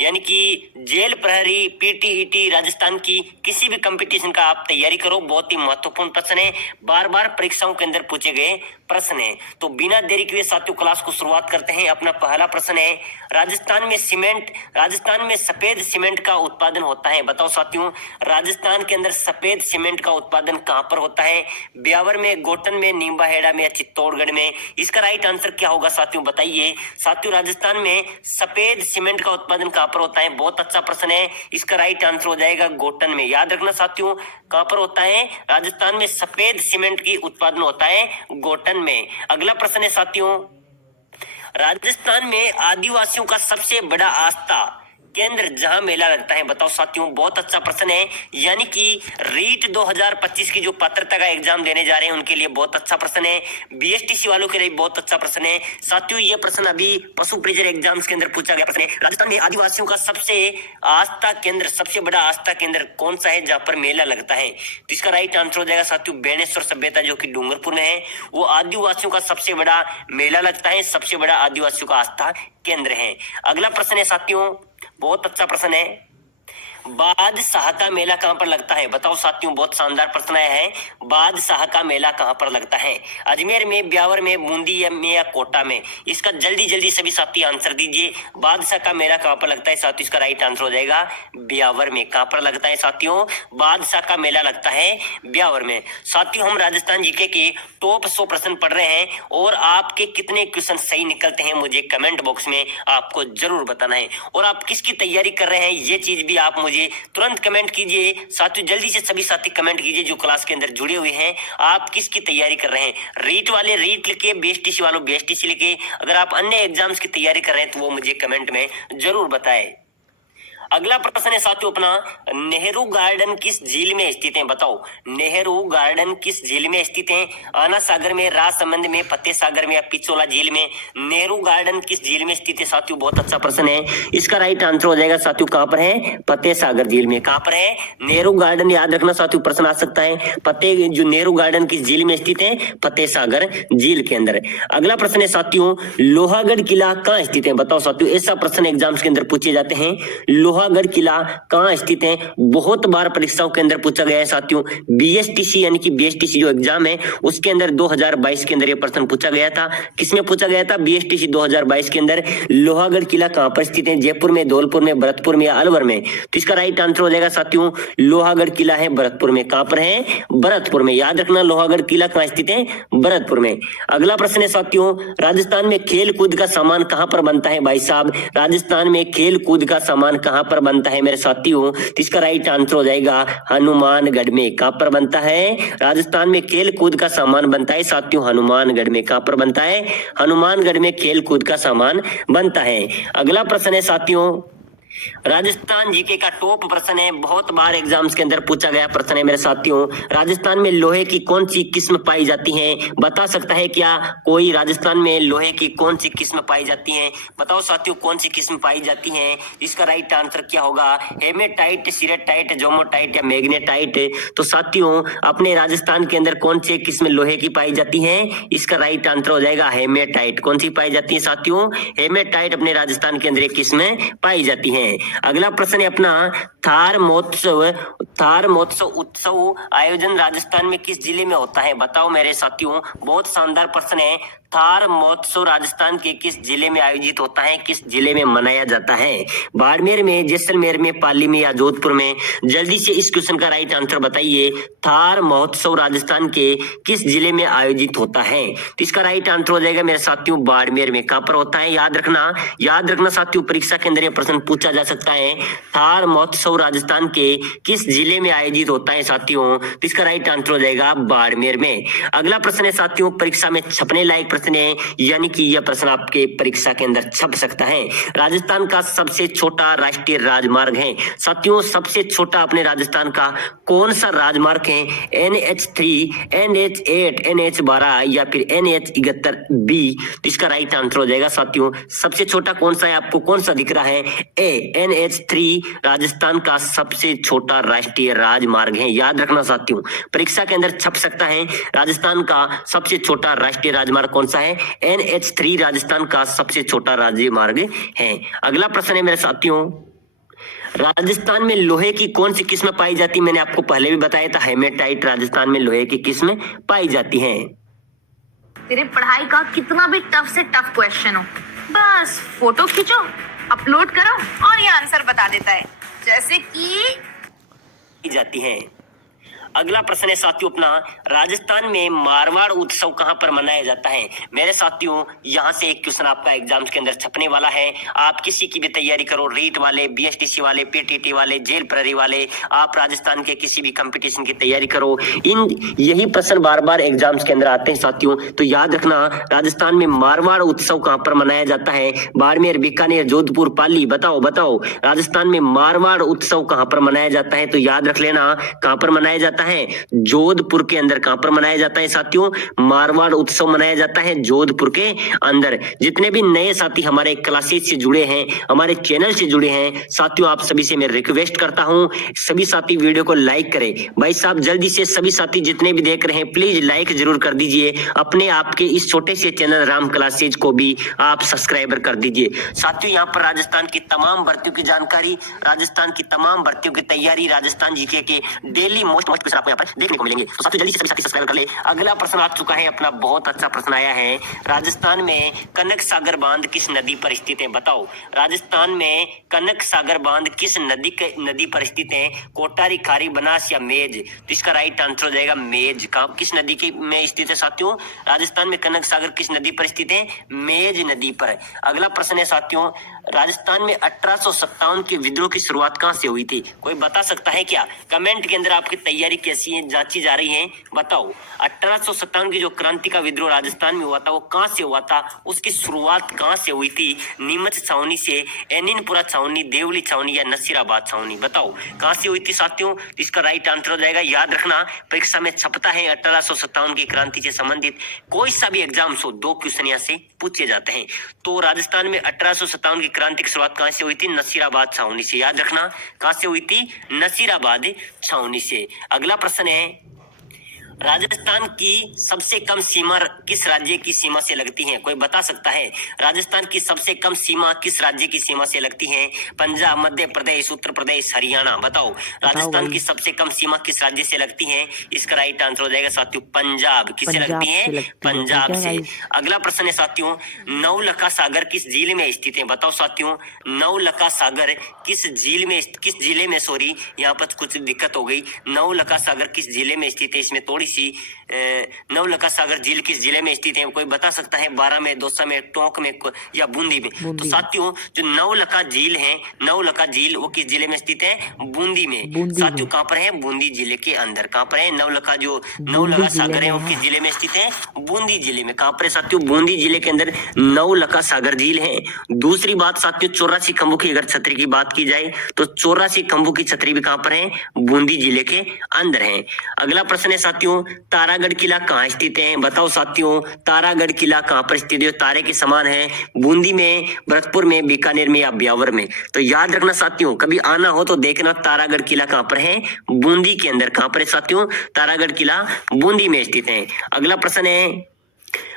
यानी कि जेल प्रहरी, पीटीईटी, राजस्थान की किसी भी कंपटीशन का आप तैयारी करो, बहुत ही महत्वपूर्ण प्रश्न है, बार बार परीक्षाओं के अंदर पूछे गए प्रश्न है। तो बिना देरी किए साथियों क्लास को शुरुआत करते हैं। अपना पहला प्रश्न है, राजस्थान में सफेद सीमेंट का उत्पादन होता है। बताओ साथियों, राजस्थान के अंदर सफेद सीमेंट का उत्पादन कहां पर होता है? ब्यावर में, गोटन में, नीमबाहेड़ा में या चित्तौड़गढ़ में? इसका राइट आंसर क्या होगा साथियों, बताइए। साथियों, राजस्थान में सफेद सीमेंट का उत्पादन कहां पर होता है? बहुत अच्छा प्रश्न है। इसका राइट आंसर हो जाएगा गोटन में। याद रखना साथियों, कहां पर होता है? राजस्थान में सफेद सीमेंट की उत्पादन होता है गोटन में। अगला प्रश्न है साथियों, राजस्थान में आदिवासियों का सबसे बड़ा आस्था केंद्र जहां मेला लगता है। बताओ साथियों, बहुत अच्छा प्रश्न है। यानी कि रीट 2025 की जो पात्रता का एग्जाम देने जा रहे हैं उनके लिए बहुत अच्छा प्रश्न है। बीएसटीसी वालों के लिए बहुत अच्छा प्रश्न है। साथियों, ये प्रश्न अभी पशु प्रिजर एग्जाम्स के अंदर पूछा गया प्रश्न है। राजस्थान में आदिवासियों का सबसे बड़ा आस्था केंद्र कौन सा है जहां पर मेला लगता है? तो इसका राइट आंसर हो जाएगा साथियों बेणेश्वर सभ्यता, जो कि डूंगरपुर में है। वो आदिवासियों का सबसे बड़ा मेला लगता है, सबसे बड़ा आदिवासियों का आस्था केंद्र है। अगला प्रश्न है साथियों, बहुत अच्छा प्रश्न है, बादशाह का मेला कहां पर लगता है? बताओ साथियों, बहुत शानदार प्रश्न आया है। बादशाह का मेला कहां पर लगता है? अजमेर में, ब्यावर में, बूंदी में या कोटा में? इसका जल्दी जल्दी सभी साथी आंसर दीजिए। बादशाह का मेला कहां पर लगता है साथियों? इसका राइट आंसर हो जाएगा ब्यावर में। कहां पर लगता है साथियों? बादशाह का मेला लगता है ब्यावर में। साथियों, हम राजस्थान जीके के टॉप 100 प्रश्न पढ़ रहे हैं और आपके कितने क्वेश्चन सही निकलते हैं मुझे कमेंट बॉक्स में आपको जरूर बताना है। और आप किसकी तैयारी कर रहे हैं ये चीज भी आप मुझे तुरंत कमेंट कीजिए। साथियों, जल्दी से सभी साथी कमेंट कीजिए जो क्लास के अंदर जुड़े हुए हैं। आप किसकी तैयारी कर रहे हैं? रीट वाले रीट लिखे, बीएसटीसी वालों बीएसटीसी लिखे। अगर आप अन्य एग्जाम्स की तैयारी कर रहे हैं तो वो मुझे कमेंट में जरूर बताएं। अगला प्रश्न है साथियों अपना, नेहरू गार्डन किस झील में स्थित है? बताओ, नेहरू गार्डन किस झील में स्थित है? आना सागर में, राजसमंद में, फतेह सागर में या पिछोला झील में? नेहरू गार्डन किस झील में स्थित है साथियों? बहुत अच्छा प्रश्न है। इसका राइट आंसर हो जाएगा साथियों, कहां पर है? फतेह सागर झील में। कहां पर है? नेहरू गार्डन। याद रखना साथियों, प्रश्न आ सकता है। जो नेहरू गार्डन किस झील में स्थित है? फतेह सागर झील के अंदर। अगला प्रश्न है साथियों, लोहागढ़ किला कहां स्थित है? बताओ साथियों, ऐसा प्रश्न एग्जाम्स के अंदर पूछे जाते हैं। लोहागढ़ किला कहां स्थित है? बहुत बार परीक्षाओं के अंदर पूछा गया है साथियों। बीएसटीसी यानी कि बीएसटीसी जो एग्जाम है उसके अंदर 2022 के अंदर ये प्रश्न पूछा गया था। किसमें पूछा गया था? बीएसटीसी 2022 के अंदर। लोहागढ़ किला कहां पर स्थित है? जयपुर में, धौलपुर में, भरतपुर में या अलवर में? तो इसका राइट आंसर हो जाएगा साथियों, लोहागढ़ किला है भरतपुर में। कहां पर है? भरतपुर में। याद रखना, लोहागढ़ किला कहां स्थित है? भरतपुर में। अगला प्रश्न है साथियों, राजस्थान में खेल कूद का सामान कहां पर बनता है? भाई साहब, राजस्थान में खेल कूद का सामान कहां पर बनता है मेरे साथियों? तो इसका राइट आंसर हो जाएगा हनुमानगढ़ में। कहां पर बनता है? राजस्थान में खेल कूद का सामान बनता है साथियों हनुमानगढ़ में। कहां पर बनता है? हनुमानगढ़ में खेल कूद का सामान बनता है। अगला प्रश्न है साथियों, राजस्थान जीके का टॉप प्रश्न है, बहुत बार एग्जाम्स के अंदर पूछा गया प्रश्न है मेरे साथियों। राजस्थान में लोहे की कौन सी किस्म पाई जाती है? बता सकता है क्या कोई? राजस्थान में लोहे की कौन सी किस्म पाई जाती है? बताओ साथियों, कौन सी किस्म पाई जाती है? इसका राइट आंसर क्या होगा? हेमेटाइट, सिरेटाइट, जोमोटाइट या मैग्नेटाइट? तो साथियों, अपने राजस्थान के अंदर कौन सी किस्म लोहे की पाई जाती है? इसका राइट आंसर हो जाएगा हेमेटाइट। कौन सी पाई जाती है साथियों? हेमेटाइट अपने राजस्थान के अंदर एक किस्म पाई जाती है। अगला प्रश्न है अपना, थार महोत्सव उत्सव आयोजन राजस्थान में किस जिले में होता है? बताओ मेरे साथियों, बहुत शानदार प्रश्न है। थार महोत्सव राजस्थान के किस जिले में आयोजित होता है? किस जिले में मनाया जाता है? बाड़मेर में, जैसलमेर में, पाली में या जोधपुर में? जल्दी से इस क्वेश्चन का राइट आंसर बताइए। थार महोत्सव राजस्थान के किस जिले में आयोजित होता है? तो इसका राइट आंसर हो जाएगा मेरे साथियों बाड़मेर में। कहां पर होता है? याद रखना साथियों, परीक्षा के अंदर यह प्रश्न पूछा जा सकता है। थार महोत्सव राजस्थान के किस जिले में आयोजित होता है साथियों? तो इसका राइट आंसर हो जाएगा बाड़मेर में। अगला प्रश्न है साथियों, परीक्षा में छपने लायक प्रश्न है, यानी कि यह प्रश्न आपके परीक्षा के अंदर छप सकता है। राजस्थान का सबसे छोटा राष्ट्रीय राजमार्ग है साथियों, सबसे छोटा अपने राजस्थान का कौन सा राजमार्ग है? NH3, NH8, NH12 या फिर NH71B? तो इसका राइट आंसर हो जाएगा साथियों, सबसे छोटा कौन सा है? आपको कौन सा दिख रहा है? NH3 राजस्थान का सबसे छोटा राष्ट्रीय राजमार्ग है। याद रखना साथियों, परीक्षा के अंदर छप सकता है। राजस्थान का सबसे छोटा राष्ट्रीय राजमार्ग कौन सा सा है? NH3 राजस्थान का सबसे छोटा राज्य मार्ग है। अगला प्रश्न है मेरे साथियों, राजस्थान में लोहे की कौन सी किस्म पाई जाती है? मैंने आपको पहले भी बताया था, हेमेटाइट राजस्थान में लोहे की किस्म पाई जाती है। तेरे पढ़ाई का कितना भी टफ से टफ क्वेश्चन हो, बस फोटो खींचो, अपलोड करो और ये आंसर बता देता है, जैसे कि जाती है। अगला प्रश्न है साथियों अपना, राजस्थान में मारवाड़ उत्सव कहां पर मनाया जाता है? मेरे साथियों यहां से एक क्वेश्चन आपका एग्जाम्स के अंदर छपने वाला है। आप किसी की भी तैयारी करो, रीट वाले, BSTC वाले, PTT वाले, जेल प्रहरी वाले, आप राजस्थान के किसी भी कंपटीशन की तैयारी करो, यही प्रश्न बार बार एग्जाम्स के अंदर आते हैं साथियों। तो याद रखना, राजस्थान में मारवाड़ उत्सव कहां पर मनाया जाता है? बाड़मेर, बीकानेर, जोधपुर, पाली, बताओ बताओ, राजस्थान में मारवाड़ उत्सव कहां पर मनाया जाता है? तो याद रख लेना, कहां पर मनाया जाता है? जोधपुर के अंदर। कहां पर मनाया जाता है साथियों? मारवाड़ उत्सव मनाया जाता है जोधपुर के अंदर। जितने भी नए साथी हमारे क्लासेस से जुड़े हैं, हमारे चैनल से जुड़े हैं साथियों, आप सभी से मैं रिक्वेस्ट करता हूं, सभी साथी वीडियो को लाइक करें। भाई साहब जल्दी से सभी साथी जितने भी देख रहे हैं प्लीज लाइक जरूर कर दीजिए। अपने आपके इस छोटे से चैनल राम क्लासेज को भी आप सब्सक्राइबर कर दीजिए साथियों। यहाँ पर राजस्थान की तमाम भर्तियों की जानकारी, राजस्थान की तमाम भर्तियों की तैयारी, राजस्थान जीके के डेली मोस्ट क्वेश्चन आपको यहाँ पर देखने को मिलेंगे। तो साथियों जल्दी से सभी साथी सब्सक्राइब कर ले। अगला प्रश्न आ चुका है अपना, बहुत अच्छा प्रश्न आया है, राजस्थान में कनक सागर बांध किस नदी पर स्थित है? बताओ, राजस्थान में कनक सागर बांध किस नदी पर स्थित है? कोटारी, खारी, बनास या मेज? तो इसका राइट आंसर हो जाएगा मेज। का किस नदी के में स्थित है साथियों? राजस्थान में कनक सागर किस नदी पर स्थित है? मेज नदी पर। अगला प्रश्न है साथियों, राजस्थान में 1857 के विद्रोह की शुरुआत कहां से हुई थी? कोई बता सकता है क्या? कमेंट के अंदर आपकी तैयारी कैसी है, जांची जा रही है, बताओ। 1857 की जो क्रांति का विद्रोह राजस्थान में हुआ था वो कहां से हुआ था? उसकी शुरुआत कहां से हुई थी? नीमच छावनी से, एनिनपुरा छावनी, देवली छावनी या नसीराबाद छावनी? बताओ कहां से हुई थी साथियों? इसका राइट आंसर हो जाएगा, याद रखना परीक्षा में छपता है 1857 की क्रांति से संबंधित कोई सा भी एग्जाम हो, 2 क्वेश्चन यहाँ से पूछे जाते हैं। तो राजस्थान में 1857 की क्रांति की शुरुआत कहां से हुई थी? नसीराबाद छावनी से। याद रखना कहां से हुई थी? नसीराबाद छावनी से। अगला प्रश्न है, राजस्थान की सबसे कम सीमा किस राज्य की सीमा से लगती है? कोई बता सकता है? राजस्थान की सबसे कम सीमा किस राज्य की सीमा से लगती है? पंजाब, मध्य प्रदेश, उत्तर प्रदेश, हरियाणा? बताओ राजस्थान की सबसे कम सीमा किस राज्य से लगती है? इसका राइट आंसर हो जाएगा साथियों पंजाब। किससे लगती है? पंजाब से। अगला प्रश्न है साथियों, नवलखा सागर किस जिले में स्थित है? बताओ साथियों, नवलखा सागर किस जिले में सॉरी यहाँ पर कुछ दिक्कत हो गई। नवलखा सागर किस जिले में स्थित है? इसमें थोड़ी सी नवलखा सागर झील किस जिले में स्थित है? कोई बता सकता है? 12 में, दौसा में, टोंक में या बूंदी में? तो साथियों जो नवलखा झील है, नवलखा झील वो किस जिले में स्थित है? बूंदी में। साथियों कहां पर है? बूंदी जिले के अंदर। कहां पर है? नवलखा जो नवलखा सागर है वो किस जिले में स्थित है? बूंदी जिले में। कहां पर है साथियों? बूंदी जिले के अंदर नवलखा सागर झील है। दूसरी बात साथियों, 84 खंभों की अगर छतरी की बात की जाए तो 84 खंभों की छतरी भी कहां पर है? बूंदी जिले के अंदर है। अगला प्रश्न है साथियों, तारागढ़ किला कहाँ स्थित है? बताओ साथियों, तारागढ़ किला कहाँ पर स्थित है? तारे के समान है, बूंदी में, भरतपुर में, बीकानेर में या ब्यावर में? तो याद रखना साथियों, कभी आना हो तो देखना तारागढ़ किला कहाँ पर है? बूंदी के अंदर। कहाँ पर है साथियों? तारागढ़ किला बूंदी में स्थित है। अगला प्रश्न है,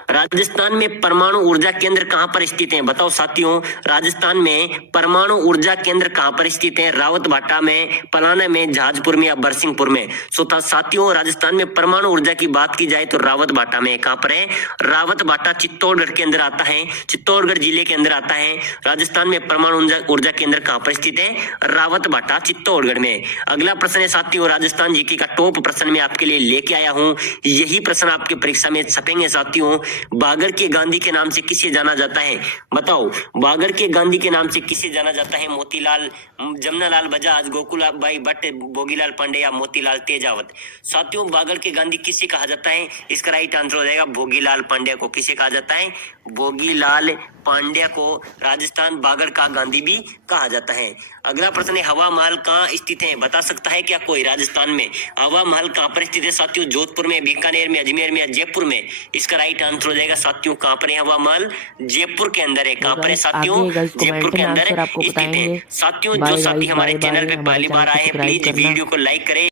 राजस्थान में परमाणु ऊर्जा केंद्र कहां पर स्थित है? बताओ साथियों, राजस्थान में परमाणु ऊर्जा केंद्र कहां पर स्थित है? रावतभाटा में, पलाना में, जहाजपुर में या बरसिंहपुर में? साथियों राजस्थान में परमाणु ऊर्जा की बात की जाए तो रावतभाटा में। कहां पर है? रावतभाटा चित्तौड़गढ़ के अंदर आता है, चित्तौड़गढ़ जिले के अंदर आता है। राजस्थान में परमाणु ऊर्जा केंद्र कहां पर स्थित है? रावतभाटा चित्तौड़गढ़ में। अगला प्रश्न है साथियों, राजस्थान जीके का टॉप प्रश्न में आपके लिए लेके आया हूं, यही प्रश्न आपके परीक्षा में छपेंगे साथियों। बागर के गांधी के नाम से किसे जाना जाता है? बताओ बागर के गांधी के नाम से किसे जाना जाता है? मोतीलाल, जमनालाल बजाज, गोकुलभाई भट्ट, भोगीलाल पांडे या मोतीलाल तेजावत? साथियों बागर के गांधी किसे कहा जाता है? इसका राइट आंसर हो जाएगा भोगीलाल पांड्या को। किसे कहा जाता है? भोगीलाल पांड्या को राजस्थान बागर का गांधी भी कहा जाता है। अगला प्रश्न है, हवा महल कहाँ स्थित है? बता सकता है क्या कोई? राजस्थान में हवा महल कहाँ पर स्थित है साथियों? जोधपुर में, बीकानेर में, अजमेर में या जयपुर में? इसका राइट आंसर हो जाएगा साथियों कहाँ पर है हवा महल? जयपुर के अंदर है। कहाँ पर है साथियों? जयपुर के अंदर स्थित है। साथियों जो साथी हमारे चैनल पे पहली बार आए हैं प्लीज वीडियो को लाइक करें।